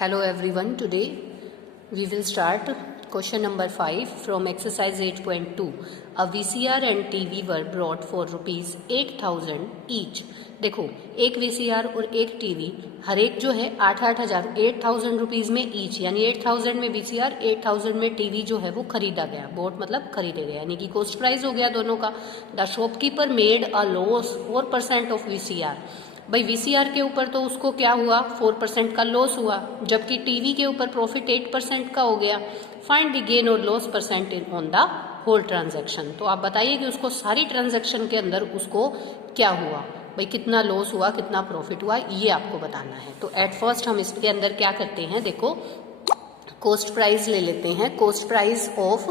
Hello everyone, today we will start question number 5 from exercise 8.2. A VCR and TV were brought for rupees 8,000 each. देखो, एक VCR और एक TV हर एक जो है 8,000 रुपीज़ में ईच, यानी 8,000 में VCR, 8,000 में टीवी जो है वो खरीदा गया, बोट मतलब खरीदे गए, यानी कि कॉस्ट प्राइस हो गया दोनों का. The shopkeeper made a loss 4% of VCR. भाई VCR के ऊपर तो उसको क्या हुआ, 4% का लॉस हुआ, जबकि टीवी के ऊपर प्रॉफिट 8% का हो गया. फाइंड द गेन और loss percent in on the whole transaction. तो आप बताइए कि उसको सारी ट्रांजैक्शन के अंदर उसको क्या हुआ, भाई कितना लॉस हुआ, कितना प्रॉफिट हुआ, ये आपको बताना है. तो एट फर्स्ट हम इसके अंदर क्या करते हैं, देखो कॉस्ट प्राइस ले लेते हैं. Cost price of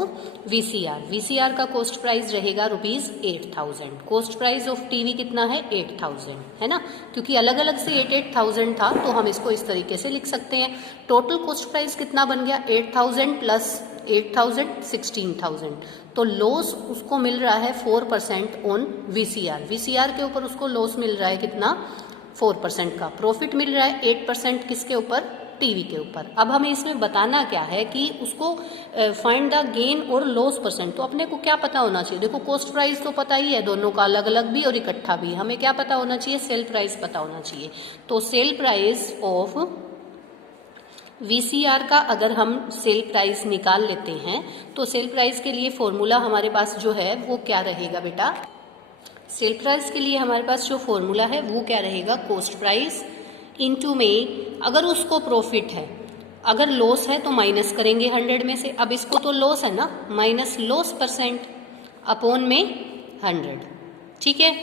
VCR, VCR का कॉस्ट प्राइस रहेगा rupees 8,000. Cost price of TV कितना है, 8,000 है ना, क्योंकि अलग अलग से 8,000 था तो हम इसको इस तरीके से लिख सकते हैं. टोटल कॉस्ट प्राइस कितना बन गया, 8,000 प्लस 8,000 16,000. तो लॉस उसको मिल रहा है 4% ऑन VCR. VCR के ऊपर उसको लॉस मिल रहा है कितना, 4% का. प्रॉफिट मिल रहा है 8% किसके ऊपर, टीवी के ऊपर. अब हमें इसमें बताना क्या है कि उसको फाइंड द गेन और लॉस परसेंट. तो अपने को क्या पता होना चाहिए, देखो कॉस्ट प्राइस तो पता ही है दोनों का, अलग अलग भी और इकट्ठा भी. हमें क्या पता होना चाहिए, सेल प्राइस पता होना चाहिए. तो सेल प्राइस ऑफ VCR का अगर हम सेल प्राइस निकाल लेते हैं तो सेल प्राइस के लिए फॉर्मूला हमारे पास जो है वो क्या रहेगा बेटा, सेल प्राइस के लिए हमारे पास जो फॉर्मूला है वो क्या रहेगा, कॉस्ट प्राइस इनटू में अगर उसको प्रॉफिट है, अगर लॉस है तो माइनस करेंगे 100 में से. अब इसको तो लॉस है ना, माइनस लॉस परसेंट अपॉन में 100. ठीक है,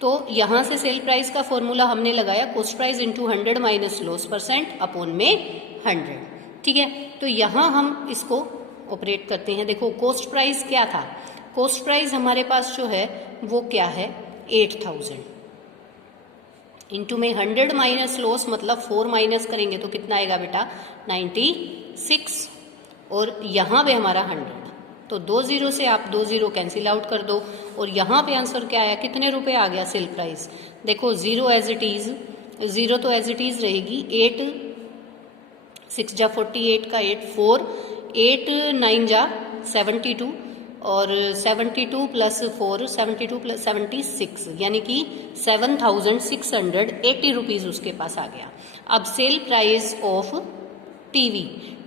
तो यहां से सेल प्राइस का फॉर्मूला हमने लगाया cost price into 100 minus loss percent upon में 100. ठीक है, तो यहां हम इसको ऑपरेट करते हैं. देखो कॉस्ट प्राइस क्या था, कॉस्ट प्राइस हमारे पास जो है वो क्या है, 8,000 इंटू में 100 माइनस लॉस मतलब 4 माइनस करेंगे तो कितना आएगा बेटा, 96. और यहाँ पे हमारा 100, तो 2 जीरो से आप 2 जीरो कैंसिल आउट कर दो. और यहाँ पे आंसर क्या आया, कितने रुपए आ गया सेल प्राइस. देखो zero as it is, zero तो एज इट इज रहेगी. 8 6 जा 48 का 8 4 8 9 जा 72 और 72 प्लस 4 72 प्लस 76, यानी कि 7,680 रुपीज उसके पास आ गया. अब sale price of TV,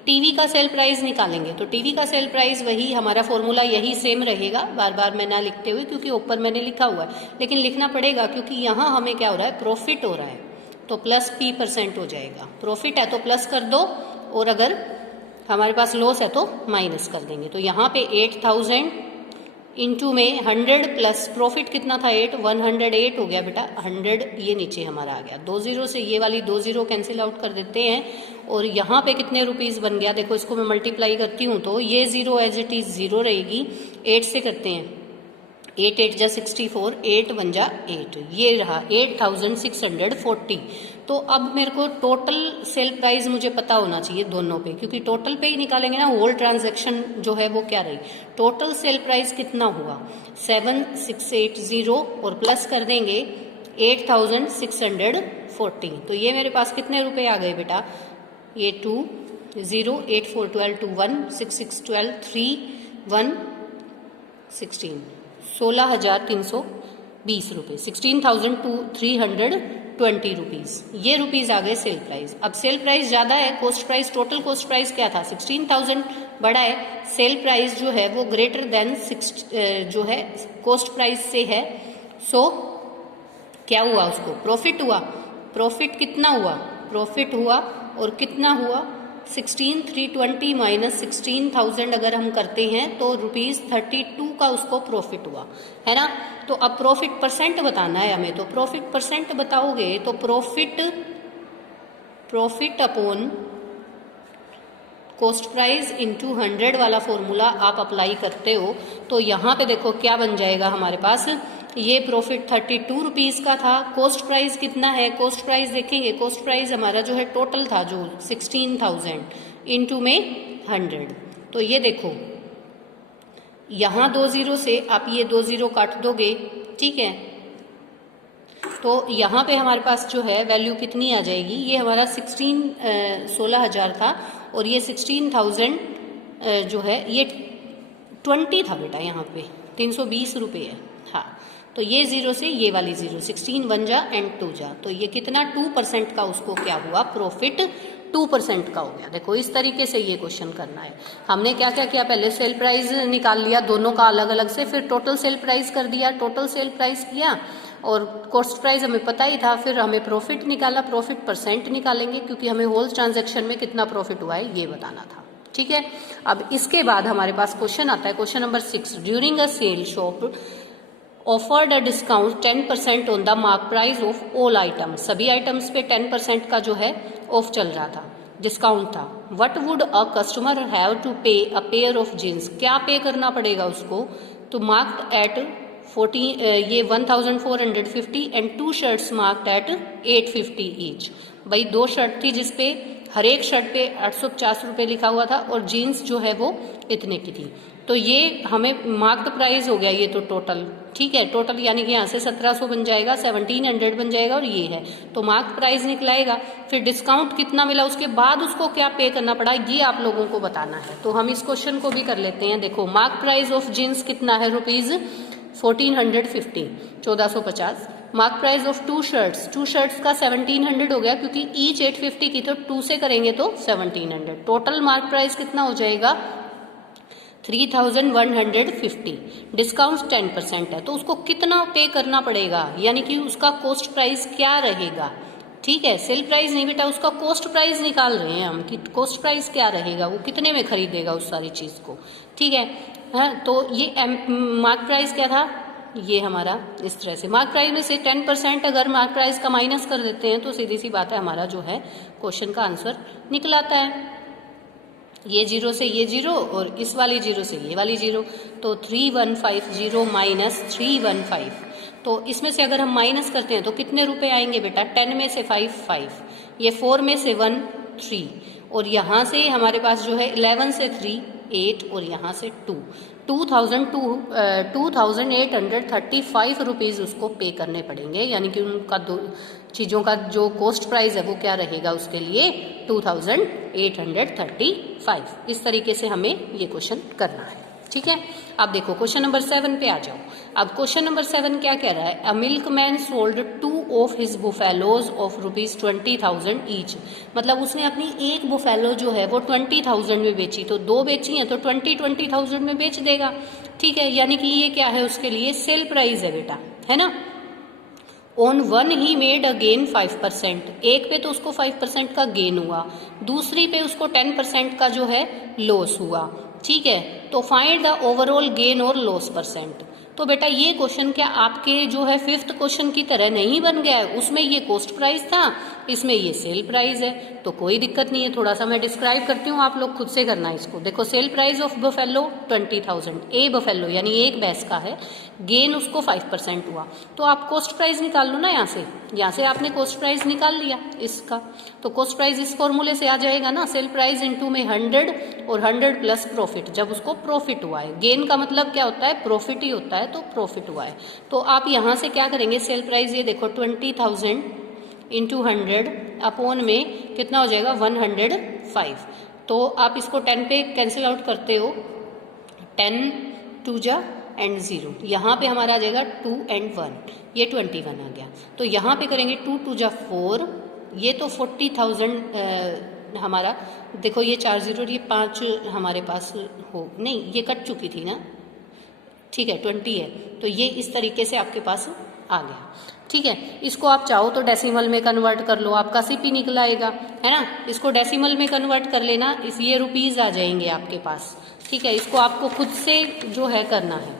TV का सेल प्राइस निकालेंगे तो टीवी का सेल प्राइस वही हमारा फॉर्मूला यही सेम रहेगा, बार बार मैं ना लिखते हुए, क्योंकि ऊपर मैंने लिखा हुआ है, लेकिन लिखना पड़ेगा क्योंकि यहाँ हमें क्या हो रहा है, प्रॉफिट हो रहा है, तो प्लस P% हो जाएगा. प्रॉफिट है तो प्लस कर दो और अगर हमारे पास लॉस है तो माइनस कर देंगे. तो यहाँ पे 8,000 इंटू में 100 प्लस प्रॉफिट कितना था 8, 108 हो गया बेटा. 100 ये नीचे हमारा आ गया. 2 जीरो से ये वाली 2 जीरो कैंसिल आउट कर देते हैं और यहाँ पे कितने रुपीस बन गया, देखो इसको मैं मल्टीप्लाई करती हूँ तो ये zero as it is zero रहेगी. 8 से करते हैं, 8 8 जा 64, 8 1 जा 8, ये रहा 8,640. तो अब मेरे को टोटल सेल प्राइस मुझे पता होना चाहिए दोनों पे, क्योंकि टोटल पे ही निकालेंगे ना, होल ट्रांजैक्शन जो है वो क्या रही, टोटल सेल प्राइस कितना हुआ 7,680 और प्लस कर देंगे 8,640. तो ये मेरे पास कितने रुपए आ गए बेटा, ये 2 0 8 4 12 2 1 6 6 12 3 1 16, 16,320 रुपये, 16,320 रुपीज़. ये रुपीज़ आ गए सेल प्राइस. अब सेल प्राइस ज़्यादा है, cost price, total cost price क्या था 16,000 बड़ा है, सेल प्राइस जो है वो ग्रेटर देन जो है कॉस्ट प्राइस से है. सो क्या हुआ, उसको प्रॉफिट हुआ. प्रॉफिट कितना हुआ, प्रॉफिट हुआ और कितना हुआ 16,320 माइनस 16,000 अगर हम करते हैं तो रुपीज 32 का उसको प्रॉफिट हुआ है ना. तो अब प्रॉफिट परसेंट बताना है हमें, तो प्रॉफिट परसेंट बताओगे तो profit upon cost price into 100 वाला फॉर्मूला आप अप्लाई करते हो तो यहाँ पे देखो क्या बन जाएगा हमारे पास, ये प्रॉफिट 32 रुपीज़ का था. कॉस्ट प्राइस कितना है, कॉस्ट प्राइस देखेंगे, कॉस्ट प्राइस हमारा जो है टोटल था जो 16,000 इंटू में 100. तो ये देखो यहाँ 2 जीरो से आप ये 2 जीरो काट दोगे, ठीक है, तो यहाँ पे हमारे पास जो है वैल्यू कितनी आ जाएगी, ये हमारा 16,000 था और ये 16,000 जो है ये 20 था बेटा, यहाँ पे 320 रुपये है। हाँ, तो ये जीरो से ये वाली जीरो, 16 1 जा एंड 2 जा, तो ये कितना 2% का उसको क्या हुआ, प्रॉफिट 2% का हो गया। देखो इस तरीके से ये क्वेश्चन करना है। हमने क्या क्या किया, पहले सेल प्राइस निकाल लिया दोनों का अलग अलग से, फिर टोटल सेल प्राइस कर दिया, टोटल सेल प्राइस किया और कॉस्ट प्राइस हमें पता ही था, फिर हमें प्रॉफिट निकाला, प्रॉफिट परसेंट निकालेंगे क्योंकि हमें होल ट्रांजैक्शन में कितना प्रॉफिट हुआ है ये बताना था। ठीक है, अब इसके बाद हमारे पास क्वेश्चन आता है, question number 6, during a sale shop offered a discount 10% on the mark price of all item, सभी आइटम्स पे 10% का जो है ऑफ चल रहा था, डिस्काउंट था। What would a customer have to pay a pair of jeans, क्या पे करना पड़ेगा उसको, तो marked at 1450 and 2 shirts marked at 850 each. भाई 2 शर्ट थी जिसपे हर एक शर्ट पे 850 रुपये लिखा हुआ था और जीन्स जो है वो इतने की थी। तो ये हमें मार्क्ड प्राइस हो गया ये तो टोटल, ठीक है, टोटल यानी कि यहाँ से 1700 बन जाएगा, 1700 बन जाएगा और ये है तो मार्क्ड प्राइस निकलाएगा। फिर डिस्काउंट कितना मिला उसके बाद उसको क्या पे करना पड़ा ये आप लोगों को बताना है। तो हम इस क्वेश्चन को भी कर लेते हैं। देखो मार्क प्राइस ऑफ जीन्स कितना है, rupees 1450, 1450। Mark price of 2 shirts, 2 shirts का 1700 हो गया क्योंकि ईच 850 की, तो 2 से करेंगे तो 1700। टोटल मार्क प्राइस कितना हो जाएगा 3150। डिस्काउंट 10% है तो उसको कितना पे करना पड़ेगा, यानी कि उसका कॉस्ट प्राइस क्या रहेगा। ठीक है, सेल प्राइस नहीं बेटा, उसका कॉस्ट प्राइस निकाल रहे हैं हम कि कॉस्ट प्राइस क्या रहेगा, वो कितने में खरीदेगा उस सारी चीज को। ठीक है, हाँ, तो ये मार्क प्राइस क्या था, ये हमारा इस तरह से मार्क प्राइस में से 10% अगर मार्क प्राइस का माइनस कर देते हैं तो सीधी सी बात है हमारा जो है क्वेश्चन का आंसर निकल आता है। ये जीरो से ये जीरो और इस वाली जीरो से ये वाली जीरो, तो 3150 माइनस 315, तो इसमें से अगर हम माइनस करते हैं तो कितने रुपए आएंगे बेटा, 10 में से 5 5, ये 4 में से 1 3 और यहाँ से हमारे पास जो है 11 से 3 8 और यहाँ से 2, 2835 रुपीज़ उसको पे करने पड़ेंगे, यानी कि उनका दो चीज़ों का जो कॉस्ट प्राइस है वो क्या रहेगा उसके लिए 2835। इस तरीके से हमें ये क्वेश्चन करना है। ठीक है, अब देखो क्वेश्चन नंबर 7 पे आ जाओ। अब क्वेश्चन नंबर 7 क्या कह रहा है, a milkman sold 2 of his buffaloes of ₹20,000 each, मतलब उसने अपनी एक बुफेलो जो है वो 20,000 में बेची, तो 2 बेची हैं तो 20,000 में बेच देगा। ठीक है, यानी कि ये क्या है उसके लिए सेल प्राइस है बेटा, है ना। On 1 he made a gain 5%, एक पे तो उसको 5% का गेन हुआ, दूसरी पे उसको 10% का जो है लॉस हुआ। ठीक है, तो फाइंड द ओवरऑल गेन और लॉस परसेंट। तो बेटा ये क्वेश्चन क्या आपके जो है 5th क्वेश्चन की तरह नहीं बन गया है, उसमें ये कॉस्ट प्राइस था, इसमें ये सेल प्राइस है, तो कोई दिक्कत नहीं है। थोड़ा सा मैं डिस्क्राइब करती हूँ, आप लोग खुद से करना है इसको। देखो sale price of buffalo 20,000, A buffalo यानी एक भैंस का है, गेन उसको 5% हुआ, तो आप कॉस्ट प्राइस निकाल लो ना, यहाँ से आपने कॉस्ट प्राइस निकाल लिया इसका, तो कॉस्ट प्राइस इस फॉर्मूले से आ जाएगा ना, सेल प्राइस इनटू में 100 और 100 प्लस प्रॉफिट, जब उसको प्रॉफिट हुआ है। गेन का मतलब क्या होता है, प्रॉफिट ही होता है, तो प्रॉफिट हुआ है। तो आप यहाँ से क्या करेंगे, सेल प्राइस ये देखो 20,000 इंटू 100 अपॉन में कितना हो जाएगा 105, तो आप इसको 10 पे कैंसिल आउट करते हो, 10 2 जा एंड 0, यहाँ पे हमारा आ जाएगा 2 एंड 1, ये 21 आ गया। तो यहाँ पे करेंगे 2 2 जा 4, ये तो 40,000 हमारा, देखो ये 4 0 ये 5 हमारे पास हो, नहीं ये कट चुकी थी ना, ठीक है 20 है, तो ये इस तरीके से आपके पास आ गया। ठीक है, इसको आप चाहो तो डेसिमल में कन्वर्ट कर लो, आपका सीपी निकल आएगा, है ना। इसको डेसिमल में कन्वर्ट कर लेना, ये रुपीज़ आ जाएंगे आपके पास। ठीक है, इसको आपको खुद से जो है करना है,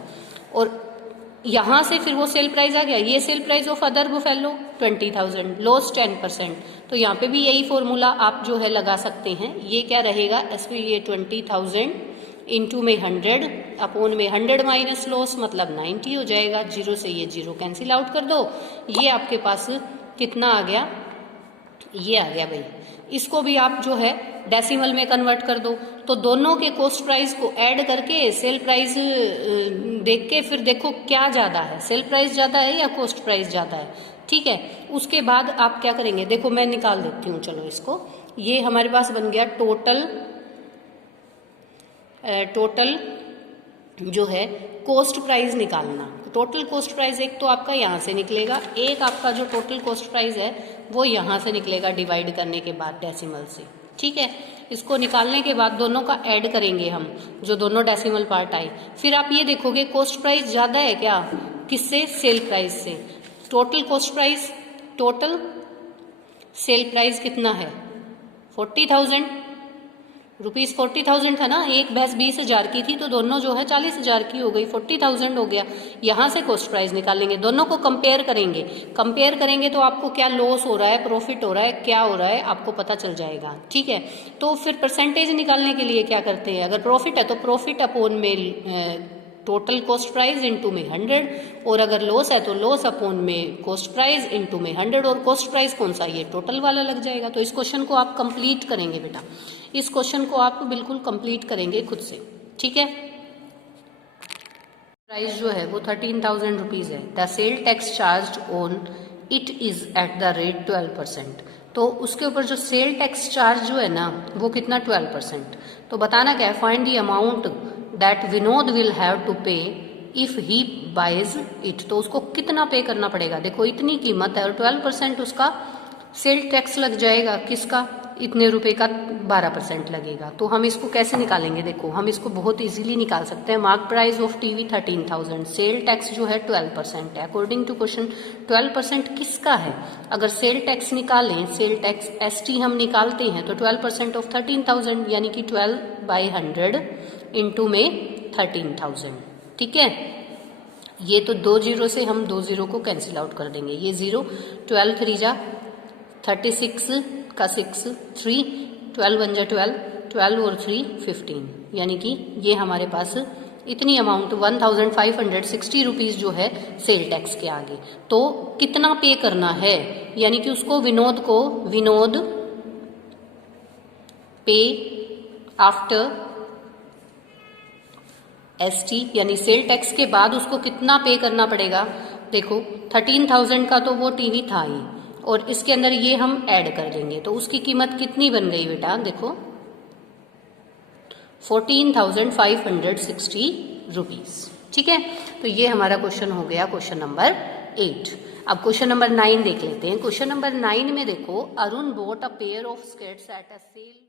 और यहाँ से फिर वो सेल प्राइस आ गया, ये sale price of other buffalo 20,000, loss 10%, तो यहाँ पे भी यही फॉर्मूला आप जो है लगा सकते हैं। ये क्या रहेगा, इसमें ये 20,000 इंटू में 100 अपॉन में 100 माइनस लॉस मतलब 90 हो जाएगा, 0 से ये 0 कैंसिल आउट कर दो, ये आपके पास कितना आ गया, ये आ गया भाई। इसको भी आप जो है डेसिमल में कन्वर्ट कर दो, तो दोनों के कॉस्ट प्राइस को ऐड करके सेल प्राइस देख के फिर देखो क्या ज़्यादा है, सेल प्राइस ज़्यादा है या कॉस्ट प्राइस ज़्यादा है। ठीक है। उसके बाद आप क्या करेंगे, देखो मैं निकाल देती हूँ, चलो इसको। ये हमारे पास बन गया टोटल जो है कॉस्ट प्राइस निकालना। टोटल कॉस्ट प्राइस एक तो आपका यहाँ से निकलेगा, एक आपका जो टोटल कॉस्ट प्राइस है वो यहाँ से निकलेगा डिवाइड करने के बाद डेसिमल से। ठीक है, इसको निकालने के बाद दोनों का ऐड करेंगे हम, जो दोनों डेसिमल पार्ट आए। फिर आप ये देखोगे कॉस्ट प्राइस ज़्यादा है क्या, किससे, सेल प्राइस से। Total cost price, total sale price कितना है, 40,000 रुपीज़, 40,000 था ना। एक भैंस 20,000 की थी तो दोनों जो है 40,000 की हो गई, 40,000 हो गया। यहाँ से कॉस्ट प्राइस निकालेंगे, दोनों को कंपेयर करेंगे। कंपेयर करेंगे तो आपको क्या लॉस हो रहा है, प्रॉफिट हो रहा है, क्या हो रहा है, आपको पता चल जाएगा। ठीक है, तो फिर परसेंटेज निकालने के लिए क्या करते हैं, अगर प्रॉफिट है तो प्रॉफिट अपॉन में टोटल कॉस्ट प्राइस इंटू में 100, और अगर लॉस है तो लॉस अपॉन में कॉस्ट प्राइस इंटू में 100, और कॉस्ट प्राइस कौन सा, ये टोटल वाला लग जाएगा। तो इस क्वेश्चन को आप कंप्लीट करेंगे बेटा, इस क्वेश्चन को आप बिल्कुल कंप्लीट करेंगे खुद से। ठीक है, प्राइस जो है वो 13,000 रुपीज़ है। The sale tax charge on it is at the rate 12%। तो उसके ऊपर जो सेल टैक्स चार्ज जो है ना वो कितना, 12%। तो बताना क्या है, find the amount that Vinod will have to pay if he buys it. तो उसको कितना पे करना पड़ेगा, देखो इतनी कीमत है और 12% उसका सेल टैक्स लग जाएगा, किसका, इतने रुपए का 12% लगेगा। तो हम इसको कैसे निकालेंगे, देखो हम इसको बहुत इजीली निकाल सकते हैं। Mark price of TV 13,000, sale tax जो है 12% है। अकॉर्डिंग टू क्वेश्चन 12% किसका है, अगर सेल टैक्स निकालें, सेल टैक्स ST हम निकालते हैं तो 12% ऑफ 13,000 यानी कि 12/100 इंटू में 13,000। ठीक है, ये तो 2 जीरो से हम 2 जीरो को कैंसिल आउट कर देंगे, ये 0, 12 3 जा 36 का 6, 3, 12 1 जा 12, 12 और 3 15, यानी कि ये हमारे पास इतनी अमाउंट 1,560 रुपीज़ जो है सेल टैक्स के आगे। तो कितना पे करना है, यानी कि उसको विनोद पे आफ्टर ST यानी सेल टैक्स के बाद उसको कितना पे करना पड़ेगा। देखो 13,000 का तो वो टीवी था ही, और इसके अंदर ये हम ऐड कर देंगे तो उसकी कीमत कितनी बन गई बेटा, देखो 14,560 रुपीज़। ठीक है, तो ये हमारा क्वेश्चन हो गया, क्वेश्चन नंबर 8। अब क्वेश्चन नंबर 9 देख लेते हैं। क्वेश्चन नंबर 9 में देखो, Arun bought a pair of skirts at a cell